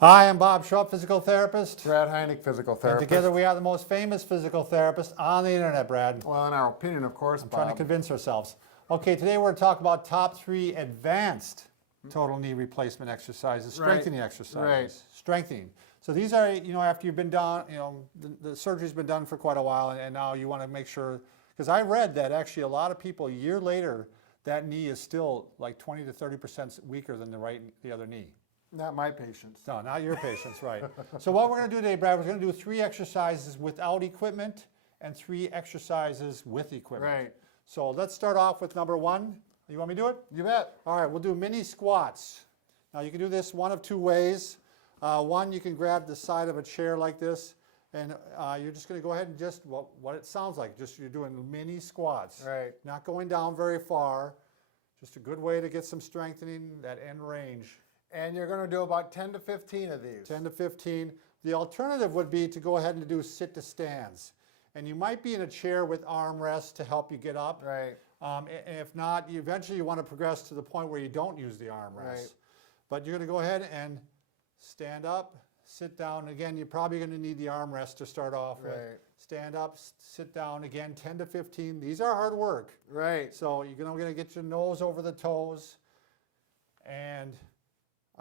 Hi, I'm Bob Schrupp, physical therapist. Brad Heineck, physical And therapist. together we are the most famous physical therapists on the internet, Brad. Well, in our opinion, of course, Trying to convince ourselves. Okay, today we're going to talk about top 3 advanced total knee replacement exercises, strengthening exercises. Right. Strengthening. So these are, after you've been done, the surgery's been done for quite a while, and now you want to make sure, because I read that actually a lot of people a year later, that knee is still like 20 to 30% weaker than the other knee. Not my patients. No, not your patients, right. So what we're going to do today, Brad, we're going to do 3 exercises without equipment and 3 exercises with equipment. Right. So let's start off with number 1. You want me to do it? You bet. All right, we'll do mini squats. Now you can do this one of 2 ways. One, you can grab the side of a chair like this, and you're just going to go ahead and just, what it sounds like, just you're doing mini squats. Right. Not going down very far. Just a good way to get some strengthening, that end range. And you're going to do about 10 to 15 of these. 10 to 15. The alternative would be to go ahead and do sit to stands. And you might be in a chair with armrests to help you get up. Right. And if not, eventually you want to progress to the point where you don't use the armrests. Right. But you're going to go ahead and stand up, sit down. Again, you're probably going to need the armrest to start off with. Right. Stand up, sit down. Again, 10 to 15. These are hard work. Right. So you're going to get your nose over the toes. And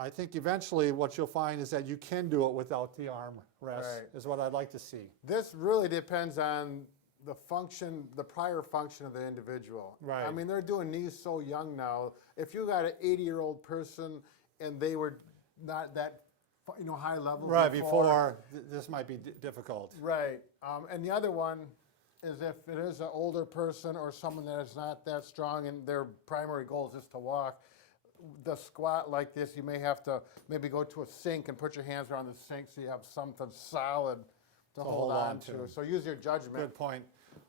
I think eventually what you'll find is that you can do it without the arm rest, Right. is what I'd like to see. This really depends on the function, the prior function of the individual. Right. I mean, they're doing knees so young now. If you got an 80-year-old person and they were not that, high level Right, before this might be difficult. Right. And the other one is if it is an older person or someone that is not that strong and their primary goal is just to walk, the squat like this, you may have to maybe go to a sink and put your hands around the sink so you have something solid to hold on to. So use your judgment. Good point.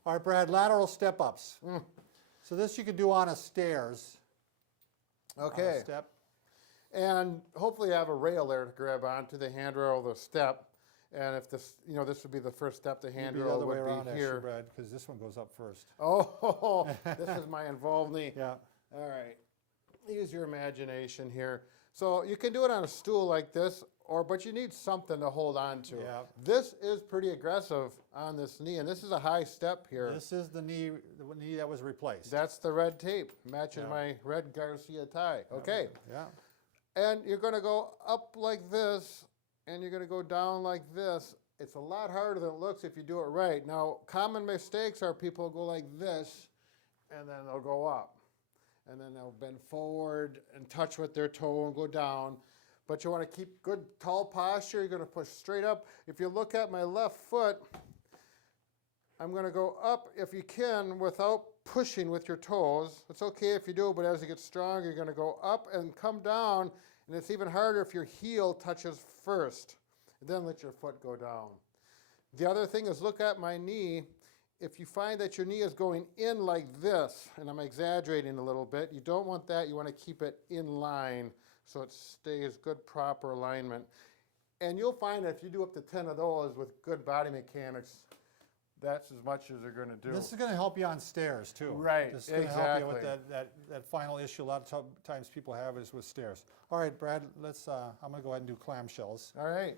All right, Brad, lateral step-ups. So this you could do on a stairs. Okay. On a step. And hopefully you have a rail there to grab onto, the handrail, the step. And if this, this would be the first step, the handrail the other way would around, be actually, here. Brad, because this one goes up first. Oh, this is my involved knee. Yeah. All right. Use your imagination here. So you can do it on a stool like this, but you need something to hold on to. Yeah. This is pretty aggressive on this knee, and this is a high step here. This is the knee that was replaced. That's the red tape, matching my red Garcia tie. Okay. Yeah. And you're going to go up like this, and you're going to go down like this. It's a lot harder than it looks if you do it right. Now, common mistakes are people go like this, and then they'll go up. And then they'll bend forward and touch with their toe and go down. But you want to keep good tall posture. You're going to push straight up. If you look at my left foot, I'm going to go up if you can without pushing with your toes. It's okay if you do, but as you get stronger, you're going to go up and come down. And it's even harder if your heel touches first. And then let your foot go down. The other thing is look at my knee. If you find that your knee is going in like this, and I'm exaggerating a little bit, you don't want that. You want to keep it in line so it stays good, proper alignment. And you'll find that if you do up to 10 of those with good body mechanics, that's as much as they're going to do. This is going to help you on stairs, too. Right, This is going to help you with exactly. that final issue a lot of times people have is with stairs. All right, Brad, I'm going to go ahead and do clamshells. All right.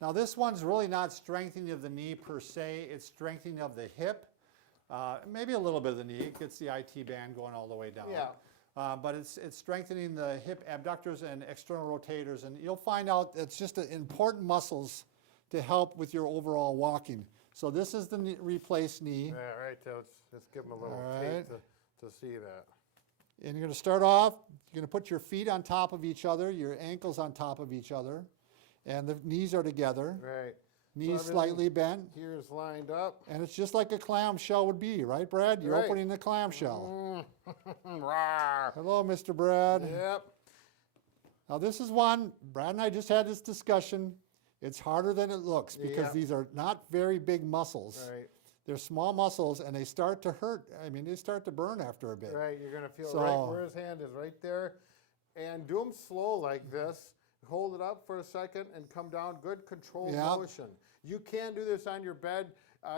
Now this one's really not strengthening of the knee per se, it's strengthening of the hip, maybe a little bit of the knee. It gets the IT band going all the way down. Yeah. But it's strengthening the hip abductors and external rotators, and you'll find out it's just important muscles to help with your overall walking. So this is the replaced knee. Yeah, right. Let's give them a little All tape right. to see that. And you're going to start off, you're going to put your feet on top of each other, your ankles on top of each other, and the knees are together. Right. Knees So slightly bent. Here is lined up. And it's just like a clamshell would be, right, Brad? You're Right. opening the clamshell. Rawr. Hello, Mr. Brad. Yep. Now this is one, Brad and I just had this discussion. It's harder than it looks because Yeah. these are not very big muscles. Right. They're small muscles and they start to hurt. I mean, they start to burn after a bit. Right, you're going to feel So- right where his hand is, right there. And do them slow like this. Hold it up for a second and come down. Good controlled Yeah. motion. You can do this on your bed.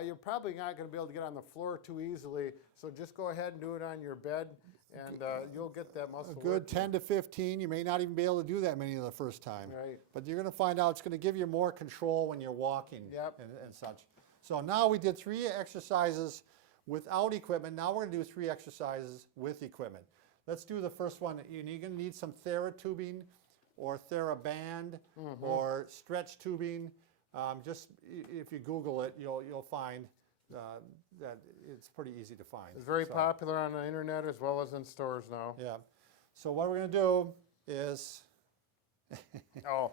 You're probably not going to be able to get on the floor too easily. So just go ahead and do it on your bed. and you'll get that muscle A good working. 10 to 15. You may not even be able to do that many the first time. Right. But you're going to find out it's going to give you more control when you're walking Yep. and such. So now we did 3 exercises without equipment. Now we're going to do 3 exercises with equipment. Let's do the first one. You're going to need some TheraTubing or TheraBand or stretch tubing. Just if you Google it, you'll find that it's pretty easy to find. It's very So, popular on the internet as well as in stores now. Yeah. So what we're going to do is, Oh.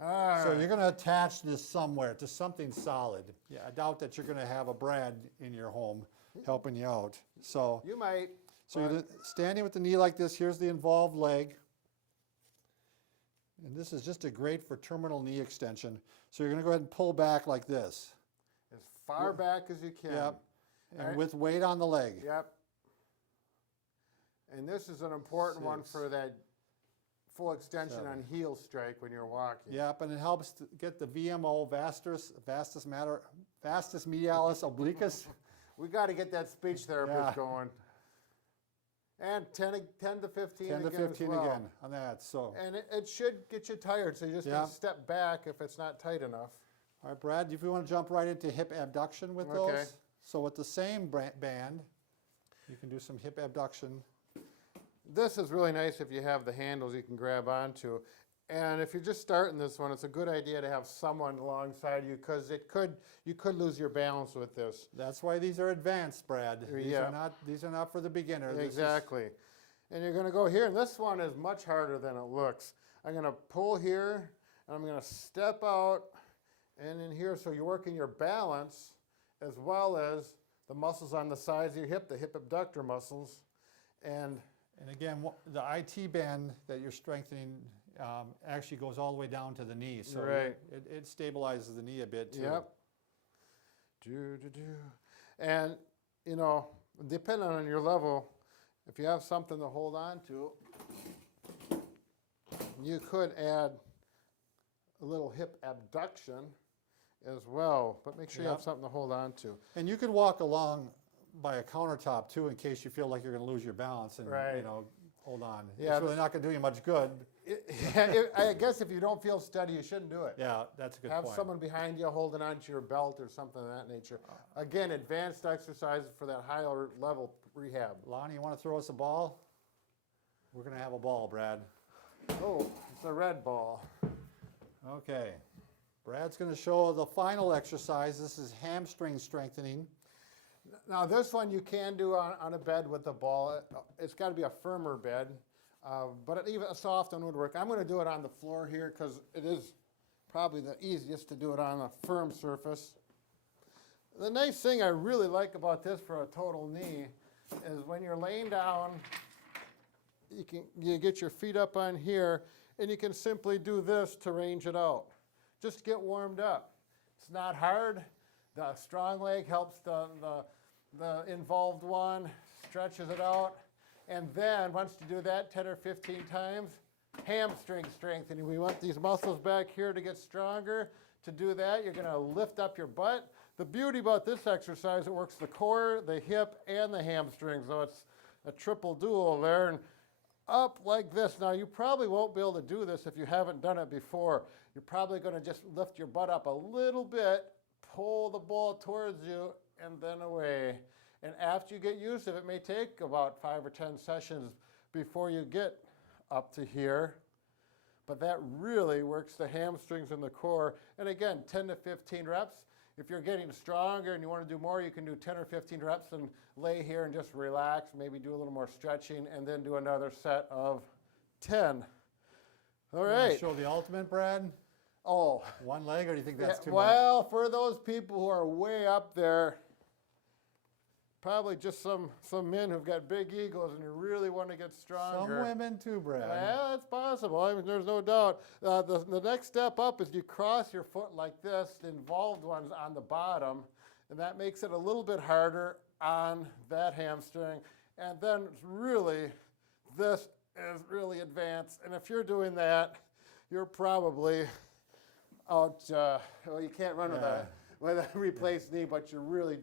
so you're going to attach this somewhere to something solid. Yeah, I doubt that you're going to have a Brad in your home helping you out. So, You might. so you're standing with the knee like this. Here's the involved leg. And this is just a great for terminal knee extension. So you're going to go ahead and pull back like this. As far back as you can. Yep. And Alright. with weight on the leg. Yep. And this is an important one 6, for that full extension 7. on heel strike when you're walking. Yep, and it helps to get the VMO, vastus medialis obliquus. We got to get that speech therapist Yeah. going. And 10 to 15 10 to again 15 as well. again on that. So, And it should get you tired, so you just Yeah. can step back if it's not tight enough. all right, Brad, if you want to jump right into hip abduction with Okay. those. So with the same band, you can do some hip abduction. This is really nice if you have the handles you can grab onto. And if you're just starting this one, it's a good idea to have someone alongside you because you could lose your balance with this. That's why these are advanced, Brad. Yeah. These are not for the beginner. This is- Exactly. And you're going to go here, and this one is much harder than it looks. I'm going to pull here, and I'm going to step out and in here, so you're working your balance as well as the muscles on the sides of your hip, the hip abductor muscles. And And again, the IT band that you're strengthening actually goes all the way down to the knee. So Right. it stabilizes the knee a bit too. yep. And, you know, depending on your level, if you have something to hold on to, you could add a little hip abduction as well, but make sure you have Yep. something to hold on to. And you could walk along by a countertop too in case you feel like you're going to lose your balance and Right. hold on. Yeah, It's really not going to do you much good. I guess if you don't feel steady, you shouldn't do it. Yeah, that's a good Have point. someone behind you holding onto your belt or something of that nature. Again, advanced exercises for that higher level rehab. Lonnie, you want to throw us a ball? We're going to have a ball, Brad. Oh, it's a red ball. Okay. Brad's going to show the final exercise. This is hamstring strengthening. Now this one you can do on a bed with the ball. It's got to be a firmer bed, but even a soft one would work. I'm going to do it on the floor here because it is probably the easiest to do it on a firm surface. The nice thing I really like about this for a total knee is when you're laying down, you get your feet up on here and you can simply do this to range it out. Just get warmed up. It's not hard. The strong leg helps the involved one, stretches it out. And then once you do that 10 or 15 times, hamstring strengthening. We want these muscles back here to get stronger. To do that, you're going to lift up your butt. The beauty about this exercise, it works the core, the hip, and the hamstring. So it's a triple dual there. And up like this. Now, you probably won't be able to do this if you haven't done it before. You're probably going to just lift your butt up a little bit, pull the ball towards you, and then away. And after you get used to it, it may take about 5 or 10 sessions before you get up to here. But that really works the hamstrings and the core. And again, 10 to 15 reps. If you're getting stronger and you want to do more, you can do 10 or 15 reps and lay here and just relax, maybe do a little more stretching, and then do another set of 10. All You wanna right. show the ultimate, Brad? Oh, One leg, or do you think that's too much? well, for those people who are way up there, probably just some men who've got big egos and who really want to get stronger. Some women too, Brad. Yeah, it's possible. I mean, there's no doubt. The next step up is you cross your foot like this, the involved one's on the bottom, and that makes it a little bit harder on that hamstring. And then it's really, this is really advanced. And if you're doing that, you're probably out, well, you can't run with a replaced knee, but you're really,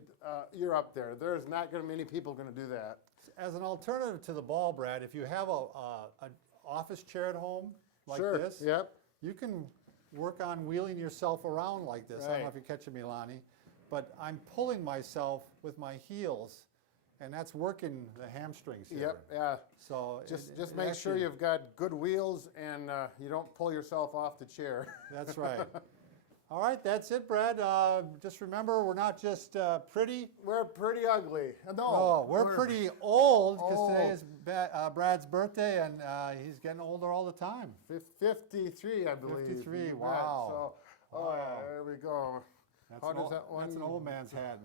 you're up there. There's not going to be many people going to do that. as an alternative to the ball, Brad, if you have an office chair at home like Sure, this, yep. you can work on wheeling yourself around like this. I don't know Right. if you're catching me, Lonnie, but I'm pulling myself with my heels, and that's working the hamstrings here. Yep, yeah. So Just it make sure actually- you've got good wheels and you don't pull yourself off the chair. That's right. All right, that's it, Brad. Just remember, we're not just pretty. We're pretty ugly. No, Oh, we're pretty old because today old. is Brad's birthday, and he's getting older all the time. 53, I believe. 53, You bet. wow. So, oh, yeah, there we go. That's, How an, does old, that one? that's an old man's head.